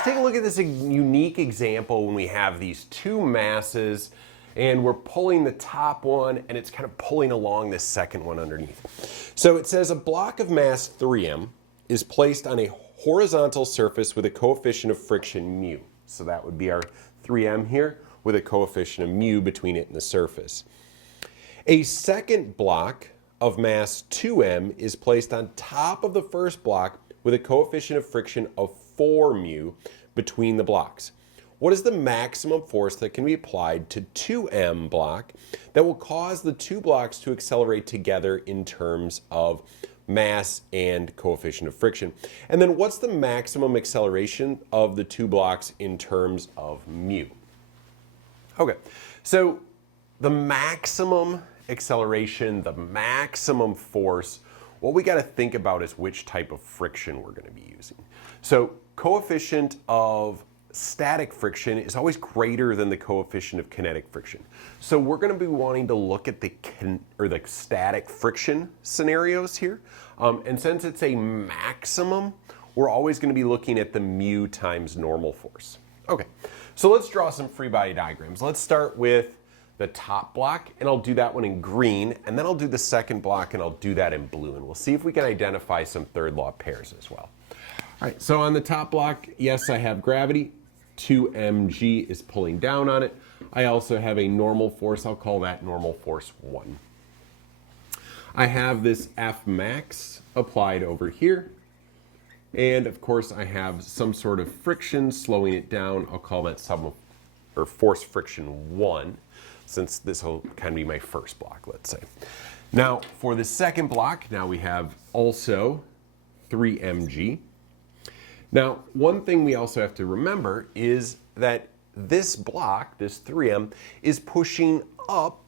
let's take a look at this unique example when we have these two masses and we're pulling the top one and it's kind of pulling along this second one underneath. So it says a block of mass 3m is placed on a horizontal surface with a coefficient of friction mu. So that would be our 3m here with a coefficient of mu between it and the surface. A second block of mass 2m is placed on top of the first block with a coefficient of friction of 4 mu between the blocks. What is the maximum force that can be applied to 2m block that will cause the two blocks to accelerate together in terms of mass and coefficient of friction? And then what's the maximum acceleration of the two blocks in terms of mu? Okay, so the maximum acceleration, the maximum force, what we got to think about is which type of friction we're going to be using. So coefficient of static friction is always greater than the coefficient of kinetic friction. So we're going to be wanting to look at the static friction scenarios here. And since it's a maximum, we're always going to be looking at the mu times normal force. Okay, so let's draw some free body diagrams. Let's start with the top block, and I'll do that one in green, and then I'll do the second block and I'll do that in blue, and we'll see if we can identify some third law pairs as well. All right, so on the top block, yes, I have gravity. 2mg is pulling down on it. I also have a normal force. I'll call that normal force 1. I have this F max applied over here. And of course, I have some sort of friction slowing it down. I'll call that force friction 1, since this will kind of be my first block, let's say. Now, for the second block, now we have also 3mg. Now, one thing we also have to remember is that this block, this 3m, is pushing up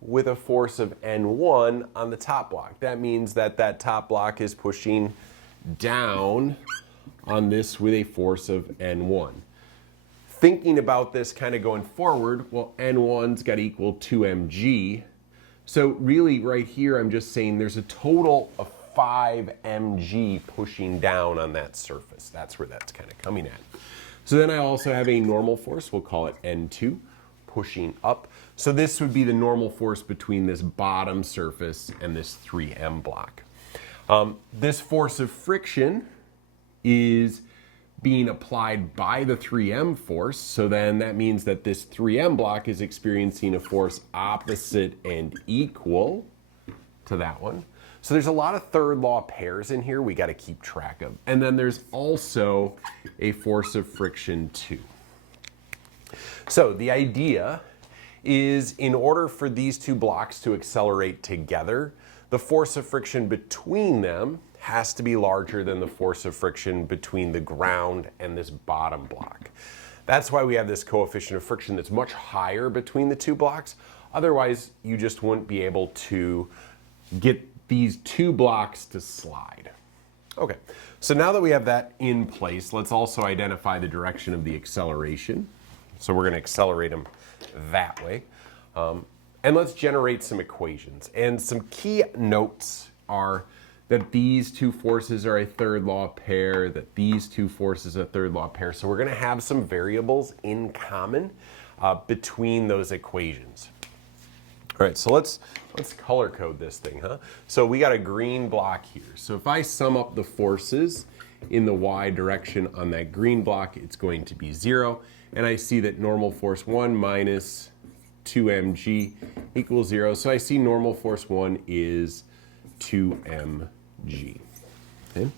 with a force of N1 on the top block. That means that that top block is pushing down on this with a force of N1. Thinking about this kind of going forward, well, N1's got to equal 2mg. So really right here, I'm just saying there's a total of 5 mg pushing down on that surface. That's where that's kind of coming at. So then I also have a normal force, we'll call it N2, pushing up. So this would be the normal force between this bottom surface and this 3m block. This force of friction is being applied by the 3m force, so then that means that this 3m block is experiencing a force opposite and equal to that one. So there's a lot of third law pairs in here we got to keep track of. And then there's also a force of friction 2. So the idea is in order for these two blocks to accelerate together, the force of friction between them has to be larger than the force of friction between the ground and this bottom block. That's why we have this coefficient of friction that's much higher between the two blocks. Otherwise, you just wouldn't be able to get these two blocks to slide. Okay, so now that we have that in place, let's also identify the direction of the acceleration. So we're going to accelerate them that way. And let's generate some equations. And some key notes are that these two forces are a third law pair, that these two forces are a third law pair. So we're going to have some variables in common between those equations. All right, so let's color code this thing, huh? So we got a green block here. So if I sum up the forces in the y direction on that green block, it's going to be 0. And I see that normal force 1 minus 2mg equals 0. So I see normal force 1 is 2mg. Okay?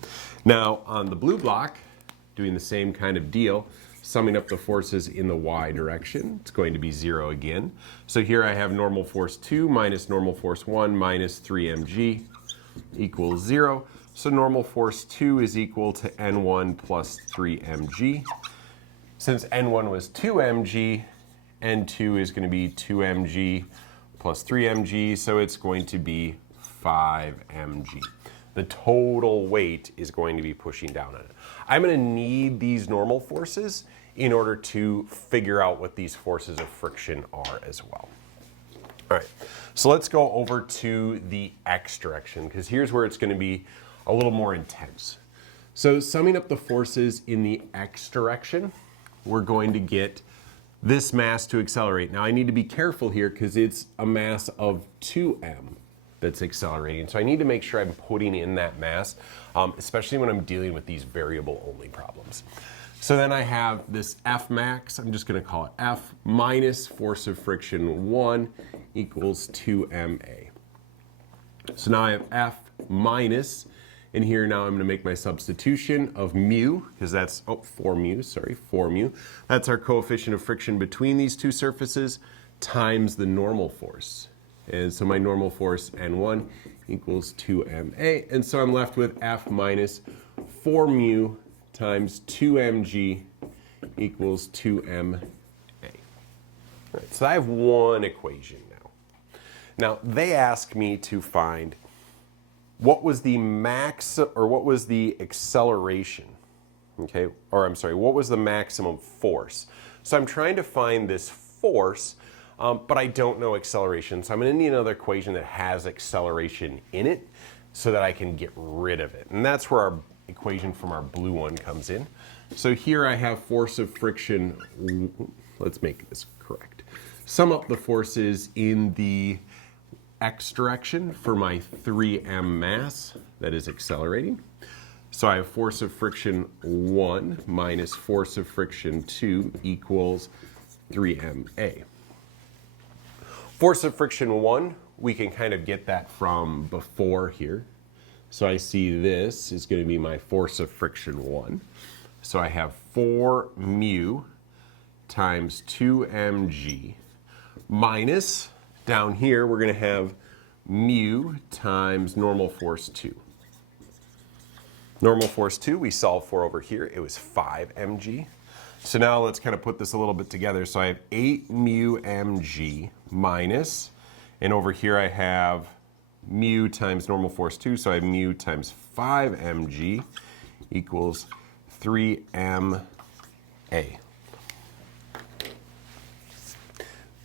Now on the blue block, doing the same kind of deal, summing up the forces in the y direction, it's going to be 0 again. So here I have normal force 2 minus normal force 1 minus 3mg equals 0. So normal force 2 is equal to N1 plus 3mg. Since N1 was 2mg, N2 is going to be 2mg plus 3mg, so it's going to be 5mg. The total weight is going to be pushing down on it. I'm going to need these normal forces in order to figure out what these forces of friction are as well. All right, so let's go over to the x direction, because here's where it's going to be a little more intense. So summing up the forces in the x direction, we're going to get this mass to accelerate. Now I need to be careful here because it's a mass of 2m that's accelerating. So I need to make sure I'm putting in that mass, especially when I'm dealing with these variable only problems. So then I have this F max, I'm just going to call it F minus force of friction 1 equals 2ma. So now I have F minus, and here now I'm going to make my substitution of mu, because that's, 4 mu. That's our coefficient of friction between these two surfaces times the normal force. And so my normal force N1 equals 2ma. And so I'm left with F minus 4 mu times 2mg equals 2ma. All right, so I have one equation now. Now they ask me to find what was the max, or what was the acceleration, okay? Or I'm sorry, what was the maximum force? So I'm trying to find this force, but I don't know acceleration. So I'm going to need another equation that has acceleration in it so that I can get rid of it. And that's where our equation from our blue one comes in. So here I have force of friction. Let's make this correct. Sum up the forces in the x direction for my 3m mass that is accelerating. So I have force of friction 1 minus force of friction 2 equals 3ma. Force of friction 1, we can kind of get that from before here. So I see this is going to be my force of friction 1. So I have 4 mu times 2mg minus, down here we're going to have mu times normal force 2. Normal force 2 we solved for over here. It was 5 mg. So now let's kind of put this a little bit together. So I have 8 mu mg minus, and over here I have mu times normal force 2. So I have mu times 5 mg equals 3ma.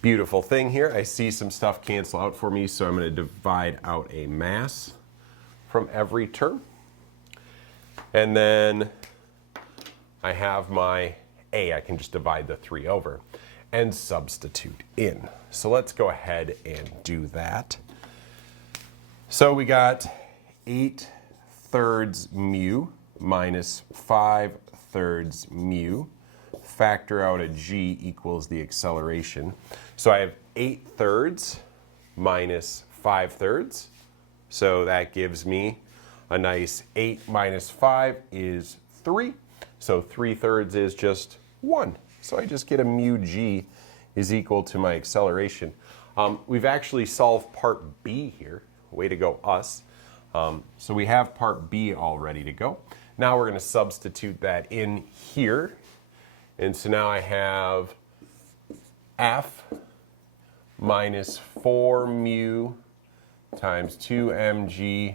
Beautiful thing here. I see some stuff cancel out for me, so I'm going to divide out a mass from every term. And then I have my A. I can just divide the 3 over and substitute in. So let's go ahead and do that. So we got 8/3 mu minus 5/3 mu. Factor out a g equals the acceleration. So I have 8/3 minus 5/3. So that gives me a nice 8 minus 5 is 3. So 3/3 is just 1. So I just get a mu g is equal to my acceleration. We've actually solved part B here. Way to go, us. So we have part B all ready to go. Now we're going to substitute that in here. And so now I have F minus 4 mu times 2mg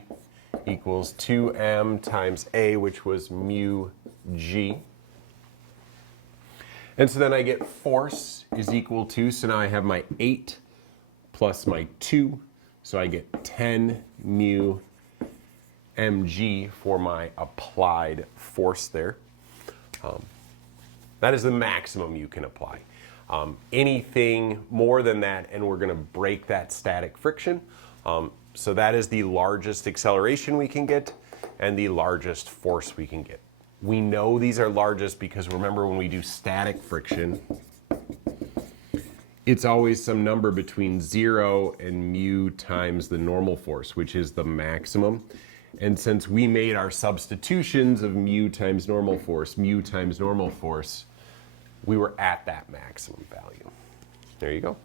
equals 2m times A, which was mu g. And so then I get force is equal to, so now I have my 8 plus my 2, so I get 10 mu mg for my applied force there. That is the maximum you can apply. Anything more than that, and we're going to break that static friction. So that is the largest acceleration we can get and the largest force we can get. We know these are largest because remember when we do static friction, it's always some number between 0 and mu times the normal force, which is the maximum. And since we made our substitutions of mu times normal force, we were at that maximum value. There you go.